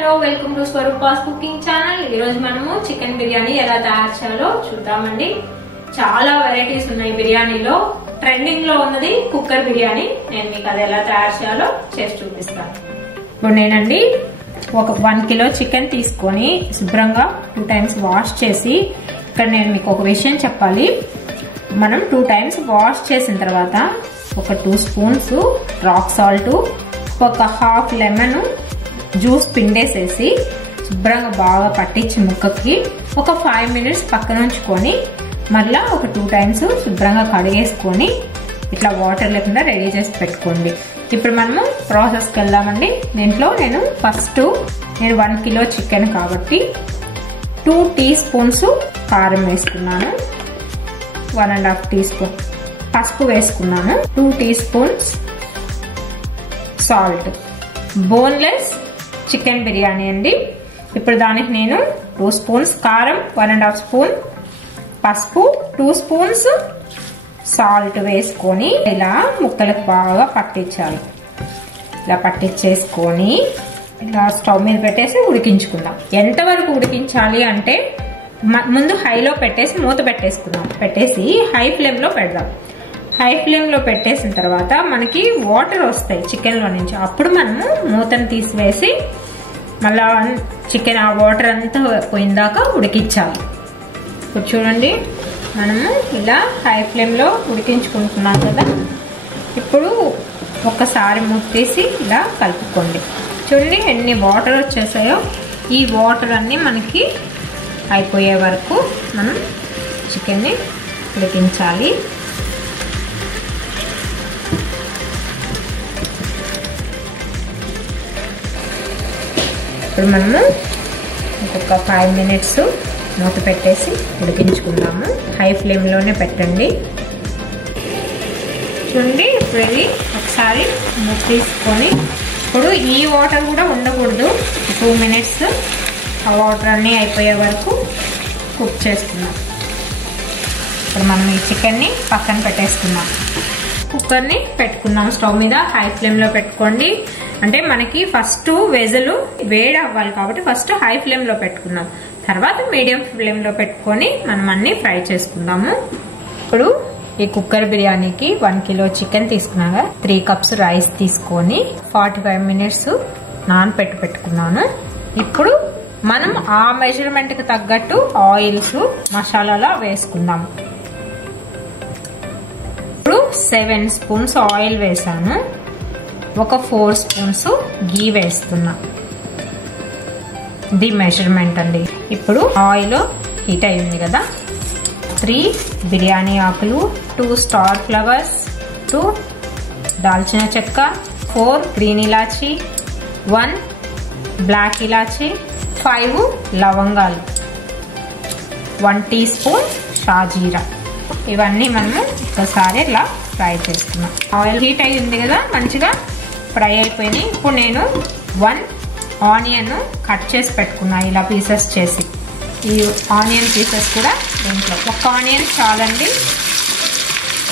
Hello welcome to Swarupa's cooking channel. ఈ రోజు మనము చికెన్ బిర్యానీ ఎలా తయారు చేయాలో చూద్దామండి. చాలా వెరైటీస్ ఉన్నాయి బిర్యానీలో. ట్రెండింగ్ లో ఉన్నది కుక్కర్ బిర్యానీ. నేను మీకు అది ఎలా తయారు చేయాలో చేసి చూపిస్తాను. ఇప్పుడు నేనండి ఒక 1 కిలో చికెన్ తీసుకొని శుభ్రంగా 2 టైమ్స్ వాష్ చేసి, ఇక్కడ నేను మీకు ఒక విషయం చెప్పాలి. మనం 2 టైమ్స్ వాష్ చేసిన తర్వాత ఒక 2 స్పూన్స్ రాక్ సాల్ట్, ఒక హాఫ్ లెమన్ జ్యూస్ పిండేసేసి శుభ్రంగా బాగా పట్టించి ముక్కకి ఒక 5 మినిట్స్ పక్కన ఉంచుకొని మళ్ళా ఒక 2 టైమ్స్ శుభ్రంగా కడిగేసుకొని ఇట్లా వాటర్ లేకుండా రెడీ చేసి పెట్టుకోండి. ఇప్పుడు మనము ప్రాసెస్కి వెళ్దామండి. దీంట్లో నేను ఫస్ట్ 1 కిలో చికెన్ కాబట్టి 2 టీ స్పూన్స్ కారం వేసుకున్నాను, 1.5 టీ స్పూన్ పసుపు వేసుకున్నాను, 2 tea spoons salt. Boneless chicken biryani అండి. ఇప్పుడు దానికి నేను 2 స్పూన్స్ కారం, 1.5 స్పూన్ పసుపు, 2 స్పూన్స్ సాల్ట్ వేసుకొని ఇలా ముక్కలకు బాగా పట్టించాలి. ఇలా పట్టించేసుకొని ఇలా స్టవ్ మీద పెట్టేసి ఉడికించుకుందాం. ఎంతవరకు ఉడికించాలి అంటే ముందు హైలో పెట్టేసి మూత పెట్టేసుకుందాం. పెట్టేసి హై ఫ్లేమ్ లో పెడదాం. హై ఫ్లేమ్ లో పెట్టేసిన తర్వాత మనకి వాటర్ వస్తాయి చికెన్ లో నుంచి. అప్పుడు మనము మూతను తీసివేసి మళ్ళా చికెన్ ఆ వాటర్ అంతా పోయిందాకా ఉడికించాలి. ఇప్పుడు చూడండి, మనము ఇలా హై ఫ్లేమ్ లో ఉడికించుకుంటున్నాం కదా. ఇప్పుడు ఒక్కసారి మూత తీసి ఇలా కలుపుకోండి. చూడండి ఎన్ని వాటర్ వచ్చేసాయో. ఈ వాటర్ అన్ని మనకి అయిపోయే వరకు మనం చికెన్ని ఉడికించాలి. ఇప్పుడు మనము ఇంకొక 5 మినిట్స్ మూత పెట్టేసి ఉడికించుకుందాము. హై ఫ్లేమ్లోనే పెట్టండి. చూడండి ఇప్పుడు ఇది ఒకసారి మూత తీసుకొని, ఇప్పుడు ఈ వాటర్ కూడా ఉండకూడదు. 2 మినిట్స్ ఆ వాటర్ అన్నీ అయిపోయే వరకు కుక్ చేసుకుందాం. ఇప్పుడు మనం ఈ చికెన్ని పక్కన పెట్టేసుకుందాం. కుక్కర్ని పెట్టుకుందాం స్టవ్ మీద. హై ఫ్లేమ్లో పెట్టుకోండి. అంటే మనకి ఫస్ట్ వెజలు వేడి అవ్వాలి కాబట్టి ఫస్ట్ హై ఫ్లేమ్లో పెట్టుకుందాం. తర్వాత మీడియం ఫ్లేమ్లో పెట్టుకొని మనం అన్ని ఫ్రై చేసుకుందాము. ఇప్పుడు ఈ కుక్కర్ బిర్యానీకి 1 కిలో చికెన్ తీసుకున్నాగా 3 కప్స్ రైస్ తీసుకొని 45 మినిట్స్ పెట్టుకున్నాను. ఇప్పుడు మనం ఆ మెజర్మెంట్కి తగ్గట్టు ఆయిల్స్ మసాలాలా వేసుకుందాం. ఇప్పుడు 7 స్పూన్స్ ఆయిల్ వేసాను, ఒక 4 స్పూన్స్ గీ వేస్తున్నా. ఇది మెజర్మెంట్ అండి. ఇప్పుడు ఆయిల్ హీట్ అయింది కదా. 3 బిర్యానీ ఆకులు, 2 స్టార్ ఫ్లవర్స్, 2 దాల్చిన చెక్క, 4 గ్రీన్ ఇలాచి, 1 బ్లాక్ ఇలాచి, 5 లవంగాలు, 1 టీ స్పూన్ షాజీరా. ఇవన్నీ మనము ఒకసారి ఇలా ఫ్రై చేసుకున్నాం. ఆయిల్ హీట్ అయ్యింది కదా, మంచిగా ఫ్రై అయిపోయినాయి. ఇప్పుడు నేను 1 ఆనియన్ కట్ చేసి పెట్టుకున్నా ఇలా పీసెస్ చేసి. ఈ ఆనియన్ పీసెస్ కూడా దీంట్లో. ఒక ఆనియన్ చాలండి.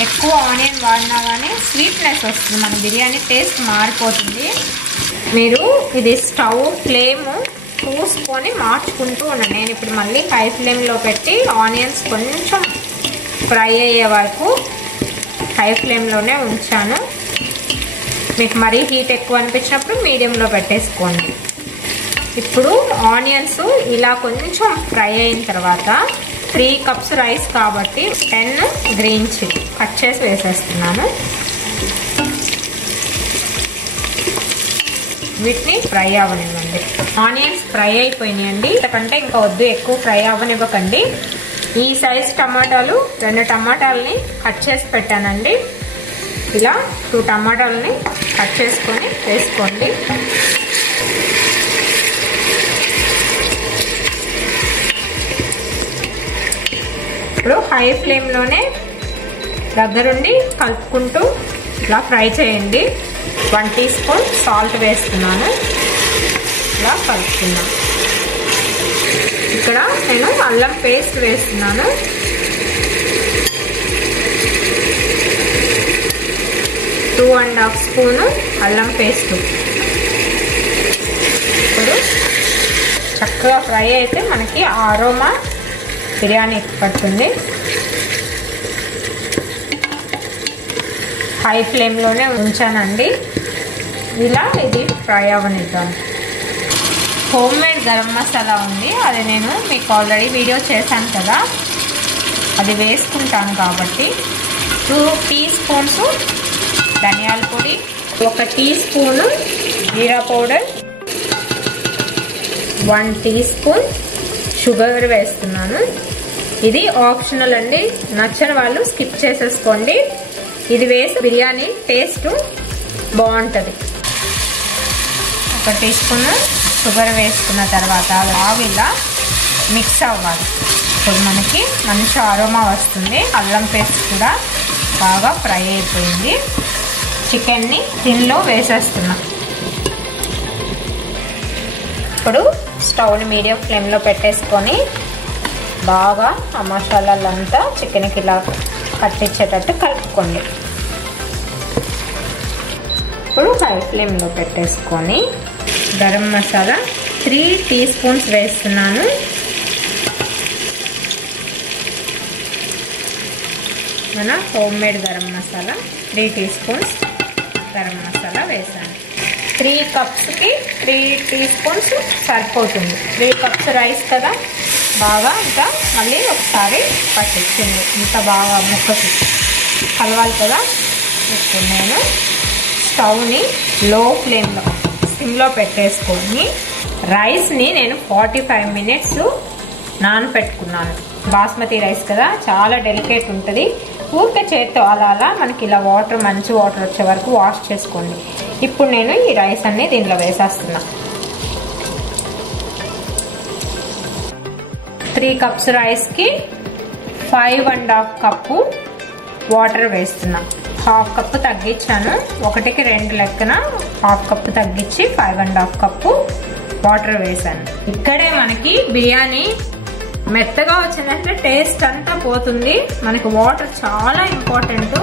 ఎక్కువ ఆనియన్ వాడినా కానీ స్వీట్నెస్ వస్తుంది, మన బిర్యానీ టేస్ట్ మారిపోతుంది. మీరు ఇది స్టవ్ ఫ్లేమ్ చూసుకొని మార్చుకుంటూ ఉన్నాను. నేను ఇప్పుడు మళ్ళీ హై ఫ్లేమ్లో పెట్టి ఆనియన్స్ కొంచెం ఫ్రై అయ్యే వరకు హై ఫ్లేమ్లోనే ఉంచాను. మీకు మరీ హీట్ ఎక్కువ అనిపించినప్పుడు మీడియంలో పెట్టేసుకోండి. ఇప్పుడు ఆనియన్స్ ఇలా కొంచెం ఫ్రై అయిన తర్వాత 3 కప్స్ రైస్ కాబట్టి 10 గ్రీన్ చిల్లీ కట్ చేసి వేసేస్తున్నాను. వీటిని ఫ్రై అవ్వనివ్వండి. ఆనియన్స్ ఫ్రై అయిపోయినాయండి. ఎందుకంటే ఇంకా వద్దు, ఎక్కువ ఫ్రై అవ్వనివ్వకండి. ఈ సైజ్ టమాటాలు 2 టమాటాలని కట్ చేసి పెట్టానండి. ఇలా 2 టమాటాలని కట్ చేసుకొని వేసుకోండి. ఇప్పుడు హై ఫ్లేమ్లోనే దగ్గరుండి కలుపుకుంటూ ఇలా ఫ్రై చేయండి. 1 టీ స్పూన్ సాల్ట్ వేస్తున్నాను. ఇలా కలుపుతున్నాను. ఇక్కడ నేను అల్లం పేస్ట్ వేస్తున్నాను. 2.5 స్పూను అల్లం పేస్ట్. ఇప్పుడు చక్కగా ఫ్రై అయితే మనకి ఆరోమా బిర్యానీ పడుతుంది. హై ఫ్లేమ్లోనే ఉంచానండి. ఇలా ఇది ఫ్రై అవ్వనిద్దాం. హోమ్ మేడ్ గరం మసాలా ఉంది, అది నేను మీకు ఆల్రెడీ వీడియో చేశాను కదా, అది వేసుకుంటాను కాబట్టి 2 టీ స్పూన్స్ ధనియాల పొడి, 1 టీ స్పూను జీరా పౌడర్, 1 టీ స్పూన్ షుగర్ వేస్తున్నాను. ఇది ఆప్షనల్ అండి, నచ్చని వాళ్ళు స్కిప్ చేసేసుకోండి. ఇది వేసి బిర్యానీ టేస్ట్ బాగుంటుంది. 1 టీ స్పూన్ షుగర్ వేసుకున్న తర్వాత బాగా ఇలా మిక్స్ అవ్వాలి. ఇప్పుడు మనకి మంచి అరోమా వస్తుంది. అల్లం పేస్ట్ కూడా బాగా ఫ్రై అయిపోయింది. చికెన్ని దీనిలో వేసేస్తున్నా. ఇప్పుడు స్టవ్ని మీడియం ఫ్లేమ్లో పెట్టేసుకొని బాగా ఆ మసాలాలంతా చికెన్కి ఇలా పట్టించేటట్టు కలుపుకోండి. ఇప్పుడు హై ఫ్లేమ్లో పెట్టేసుకొని గరం మసాలా 3 టీ స్పూన్స్ వేస్తున్నాను. మన home made garam masala 3 tea spoons garam masala వేసాను. 3 కప్స్కి 3 టీ స్పూన్స్ సరిపోతుంది. 3 కప్స్ రైస్ కదా, బాగా ఇంకా మళ్ళీ ఒకసారి పట్టించింది. ఇంత బాగా ముక్కకి కలవాలి కదా. ఇప్పుడు నేను స్టవ్ని లో ఫ్లేమ్లో సిమ్లో పెట్టేసుకొని రైస్ని నేను 45 మినిట్స్ నానపెట్టుకున్నాను. బాస్మతి రైస్ కదా, చాలా డెలికేట్ ఉంటుంది. ఊరికే చేత్తో అలా అలా మనకి ఇలా వాటర్, మంచి వాటర్ వచ్చే వరకు వాష్ చేసుకోండి. ఇప్పుడు నేను ఈ రైస్ అన్ని దీనిలో వేసేస్తున్నా. 3 కప్స్ రైస్కి 5½ కప్పు వాటర్ వేస్తున్నా. 1/2 కప్పు తగ్గించాను, 1కి 2 లెక్కన 1/2 కప్పు తగ్గించి 5½ కప్పు వాటర్ వేసాను. ఇక్కడే మనకి బిర్యానీ మెత్తగా వచ్చిందంటే టేస్ట్ అంతా పోతుంది. మనకి వాటర్ చాలా ఇంపార్టెంట్.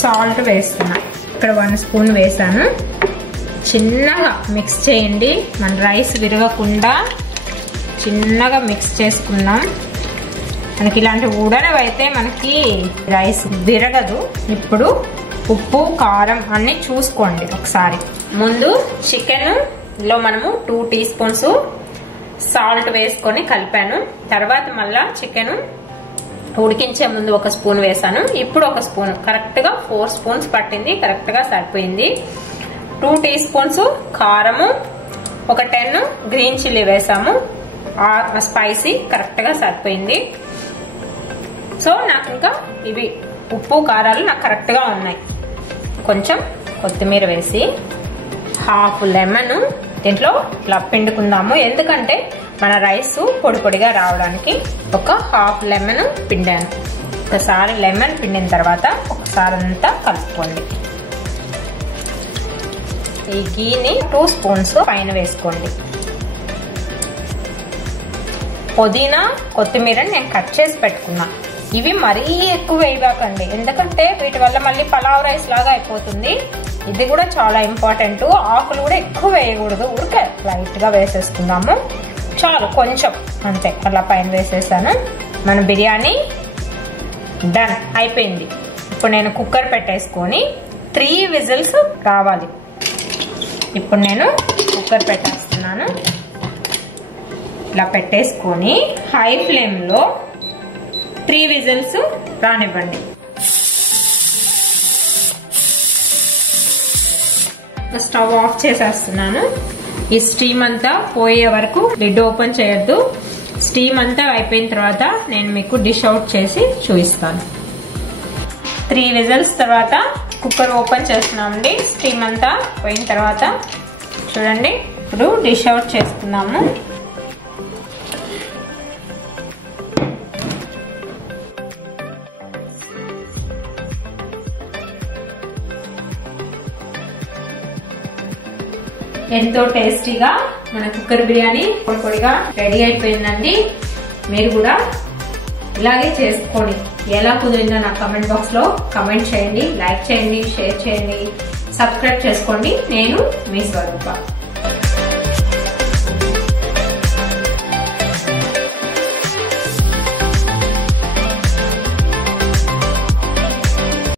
సాల్ట్ వేస్తున్నా. ఇక్కడ 1 స్పూన్ వేసాను. చిన్నగా మిక్స్ చేయండి, మన రైస్ విరగకుండా చిన్నగా మిక్స్ చేసుకుందాం. మనకి ఇలాంటి ఉడనవి అయితే మనకి రైస్ విరగదు. ఇప్పుడు ఉప్పు, కారం అన్ని చూసుకోండి ఒకసారి. ముందు చికెన్లో మనము 2 టీ స్పూన్స్ సాల్ట్ వేసుకొని కలిపాను. తర్వాత మళ్ళా చికెన్ ఉడికించే ముందు 1 స్పూన్ వేసాను. ఇప్పుడు 1 స్పూన్, కరెక్ట్గా 4 స్పూన్స్ పట్టింది, కరెక్ట్గా సరిపోయింది. 2 టీ స్పూన్స్ కారము, 10 గ్రీన్ చిల్లీ వేసాము. స్పైసీ కరెక్ట్గా సరిపోయింది. సో నాకు ఇంకా ఇవి ఉప్పు కారాలు నాకు కరెక్ట్గా ఉన్నాయి. కొంచెం కొత్తిమీర వేసి 1/2 లెమన్ దీంట్లో ఇలా పిండుకుందాము. ఎందుకంటే మన రైస్ పొడి పొడిగా రావడానికి 1/2 లెమన్ పిండాను. ఒకసారి లెమన్ పిండిన తర్వాత ఒకసారి అంతా కలుపుకోండి. ఈ గీని 2 స్పూన్స్ పైన వేసుకోండి. పుదీనా, కొత్తిమీరని నేను కట్ చేసి పెట్టుకున్నా. ఇవి మరీ ఎక్కువ వేయకండి, ఎందుకంటే వీటి వల్ల మళ్ళీ పలావ్ రైస్ లాగా అయిపోతుంది. ఇది కూడా చాలా ఇంపార్టెంట్. ఆకులు కూడా ఎక్కువ వేయకూడదు, ఊరికే లైట్ గా వేసేసుకుందాము. చాలు, కొంచెం అంతే. అలా పైన వేసేసాను. మన బిర్యానీ డన్ అయిపోయింది. ఇప్పుడు నేను కుక్కర్ పెట్టేసుకొని 3 విజిల్స్ రావాలి. ఇప్పుడు నేను కుక్కర్ పెట్టేస్తున్నాను. ఇలా పెట్టేసుకొని హై ఫ్లేమ్లో 3 విజిల్స్ రానివ్వండి. స్టవ్ ఆఫ్ చేసేస్తున్నాను. ఈ స్టీమ్ అంతా పోయే వరకు లిడ్ ఓపెన్ చేయొద్దు. స్టీమ్ అంతా అయిపోయిన తర్వాత నేను మీకు డిష్ అవుట్ చేసి చూపిస్తాను. 3 విజిల్స్ తర్వాత కుక్కర్ ఓపెన్ చేస్తున్నామండి. స్టీమ్ అంతా పోయిన తర్వాత చూడండి. ఇప్పుడు డిష్ అవుట్ చేసుకున్నాము. ఎంతో టేస్టీగా మన కుక్కర్ బిర్యానీ పొడి పొడిగా రెడీ అయిపోయిందండి. మీరు కూడా ఇలాగే చేసుకోండి. ఎలా కుదిరిందో నా కమెంట్ బాక్స్ లో కమెంట్ చేయండి, లైక్ చేయండి, షేర్ చేయండి, సబ్స్క్రైబ్ చేసుకోండి. నేను మీ స్వరూప.